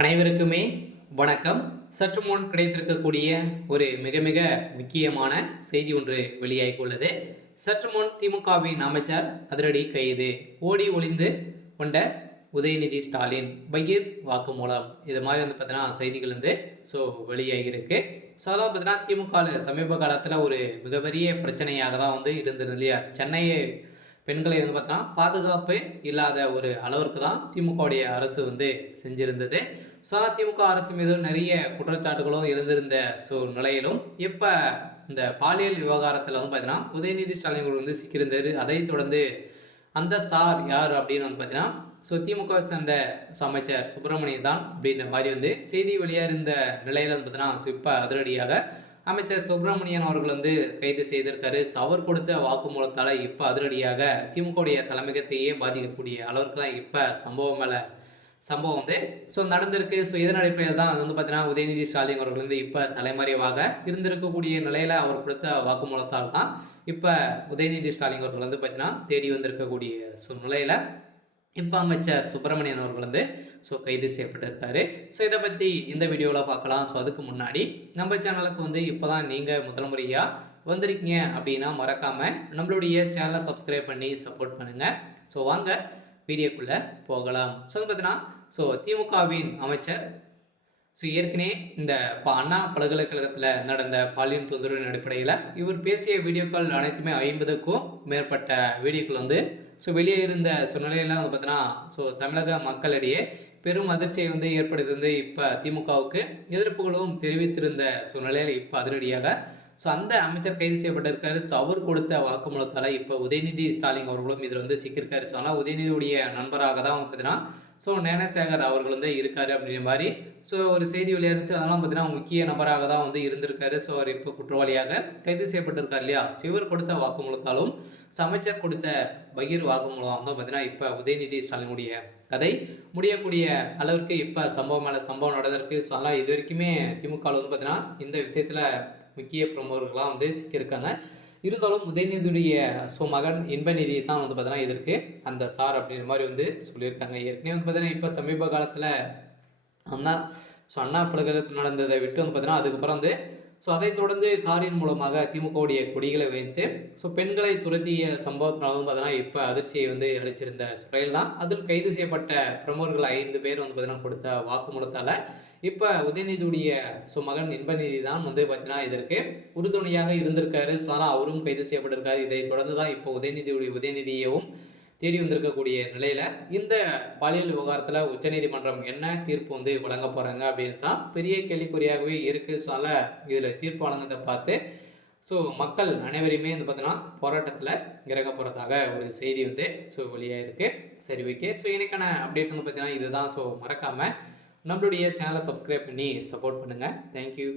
அனைவருக்குமே வணக்கம். சற்று முன் கிடைத்திருக்கக்கூடிய ஒரு மிக மிக முக்கியமான செய்தி ஒன்று வெளியாகியுள்ளது. சற்று முன் திமுகவின் அமைச்சர் அதிரடி கைது. ஓடி ஒளிந்து கொண்ட உதயநிதி ஸ்டாலின் பகீர் வாக்குமூலம். இது மாதிரி பார்த்தீங்கன்னா செய்திகள் வெளியாகியிருக்கு. அதாவது பார்த்தீங்கன்னா திமுக சமீப காலத்தில் ஒரு மிகப்பெரிய பிரச்சனையாக தான் இருந்தது இல்லையா? சென்னையை பெண்களை பார்த்தோன்னா பாதுகாப்பு இல்லாத ஒரு அளவிற்கு தான் திமுகவுடைய அரசு செஞ்சிருந்தது. ஸோ ஆனால் திமுக அரசு மீது நிறைய குற்றச்சாட்டுகளும் எழுந்திருந்த நிலையிலும் இப்போ இந்த பாலியல் விவகாரத்தில் பார்த்தீங்கன்னா உதயநிதி ஸ்டாலின் சிக்கியிருந்தார். அதை தொடர்ந்து அந்த சார் யார் அப்படின்னு பார்த்தீங்கன்னா திமுக சேர்ந்த அமைச்சர் சுப்பிரமணியன் தான் அப்படின்ற மாதிரி செய்தி வெளியாக இருந்த நிலையில் பார்த்தீங்கன்னா இப்போ அதிரடியாக அமைச்சர் சுப்பிரமணியன் அவர்கள் கைது செய்திருக்காரு. அவர் கொடுத்த வாக்குமூலத்தால் இப்போ அதிரடியாக திமுகவுடைய தலைமையகத்தையே பாதிக்கக்கூடிய அளவுக்கு தான் இப்போ சம்பவம் நடந்திருக்கு. இதன் அடிப்படையில் தான் பார்த்தீங்கன்னா உதயநிதி ஸ்டாலின் அவர்கள் இப்போ தலைமறைவாக இருந்திருக்கக்கூடிய நிலையில் அவர் கொடுத்த வாக்குமூலத்தால் தான் இப்போ உதயநிதி ஸ்டாலின் அவர்கள் பார்த்தீங்கன்னா தேடி வந்திருக்கக்கூடிய நிலையில் இப்போ அமைச்சர் சுப்பிரமணியன் அவர்கள் கைது செய்யப்பட்டிருக்காரு. இதை பற்றி இந்த வீடியோவில் பார்க்கலாம். அதுக்கு முன்னாடி நம்ம சேனலுக்கு இப்போ தான் நீங்கள் முதல் முறையாக வந்திருக்கீங்க அப்படின்னா மறக்காமல் நம்மளுடைய சேனலை சப்ஸ்கிரைப் பண்ணி சப்போர்ட் பண்ணுங்கள். வாங்க வீடியோக்குள்ளே போகலாம். பார்த்தீங்கன்னா திமுகவின் அமைச்சர் ஏற்கனவே இந்த அண்ணா பல்கலைக்கழகத்தில் நடந்த பாலியல் தொந்தரவின் அடிப்படையில் இவர் பேசிய வீடியோக்கள் அனைத்துமே 50க்கும் மேற்பட்ட வீடியோக்கள் வெளியே இருந்த நிலையில் பார்த்தீங்கன்னா தமிழக மக்களிடையே பெரும் அதிர்ச்சியை ஏற்படுத்தி இப்போ திமுகவுக்கு எதிர்ப்புகளும் தெரிவித்திருந்த நிலையில் இப்போ அதிரடியாக அந்த அமைச்சர் கைது செய்யப்பட்டிருக்காரு. அவர் கொடுத்த வாக்குமூலத்தால் இப்போ உதயநிதி ஸ்டாலின் அவர்களும் இதில் சிக்கியிருக்காரு. ஆனால் உதயநிதியுடைய நண்பராக தான் பார்த்தீங்கன்னா ஞானசேகர் அவர்கள் இருக்காரு அப்படின்ற மாதிரி ஒரு செய்தி வெளியாக இருந்துச்சு. அதெல்லாம் பார்த்தீங்கன்னா முக்கிய நபராக தான் இருந்திருக்காரு. அவர் இப்போ குற்றவாளியாக கைது செய்யப்பட்டிருக்காரு இல்லையா? இவர் கொடுத்த வாக்குமூலத்தாலும் அமைச்சர் கொடுத்த பகீர் வாக்குமூலம் பார்த்தீங்கன்னா இப்போ உதயநிதி ஸ்டாலினுடைய கதை முடியக்கூடிய அளவிற்கு இப்போ சம்பவம் மேலே சம்பவம் நடந்திருக்கு. அதனால் இது வரைக்குமே திமுக பார்த்தீங்கன்னா இந்த விஷயத்தில் முக்கிய பிரமுகர்கள்லாம் சிக்கியிருக்காங்க. இருந்தாலும் உதயநிதியுடைய மகன் இன்பநிதி தான் பார்த்தீங்கன்னா இதற்கு அந்த சார் அப்படின்ற மாதிரி சொல்லியிருக்காங்க. ஏற்கனவே பார்த்தீங்கன்னா இப்போ சமீப காலத்தில் அண்ணா பல்கலைக்கழகத்தில் நடந்ததை விட்டு பார்த்தீங்கன்னா அதுக்கப்புறம் அதை தொடர்ந்து காரின் மூலமாக திமுகவுடைய கொடிகளை வைத்து பெண்களை துரத்திய சம்பவத்தினாலும் பார்த்தீங்கன்னா இப்போ அதிர்ச்சியை அளிச்சிருந்த சுரையில் தான் அதில் கைது செய்யப்பட்ட பிரமுகர்கள் 5 பேர் பார்த்தீங்கன்னா கொடுத்த வாக்குமூலத்தால் இப்போ உதயநிதியுடைய மகன் இன்பநிதி தான் பார்த்தீங்கன்னா இதற்கு உறுதுணையாக இருந்திருக்காரு. ஆனால் அவரும் கைது செய்யப்பட்டிருக்காரு. இதை தொடர்ந்து தான் இப்போ உதயநிதியையும் தேடி வந்திருக்கக்கூடிய நிலையில் இந்த பாலியல் விவகாரத்தில் உச்சநீதிமன்றம் என்ன தீர்ப்பு வழங்க போகிறாங்க அப்படின்னு தான் பெரிய கேள்விக்குறியாகவே இருக்குது. அதனால் இதில் தீர்ப்பு வழங்குறதை பார்த்து மக்கள் அனைவரையுமே பார்த்தீங்கன்னா போராட்டத்தில் இறங்க போகிறதாக ஒரு செய்தி வெளியாக இருக்குது. சரி, ஓகே. எனக்கான அப்டேட் பார்த்தீங்கன்னா இதுதான். மறக்காமல் நம்மளுடைய சேனலை சப்ஸ்கிரைப் பண்ணி சப்போர்ட் பண்ணுங்கள். தேங்க்யூ.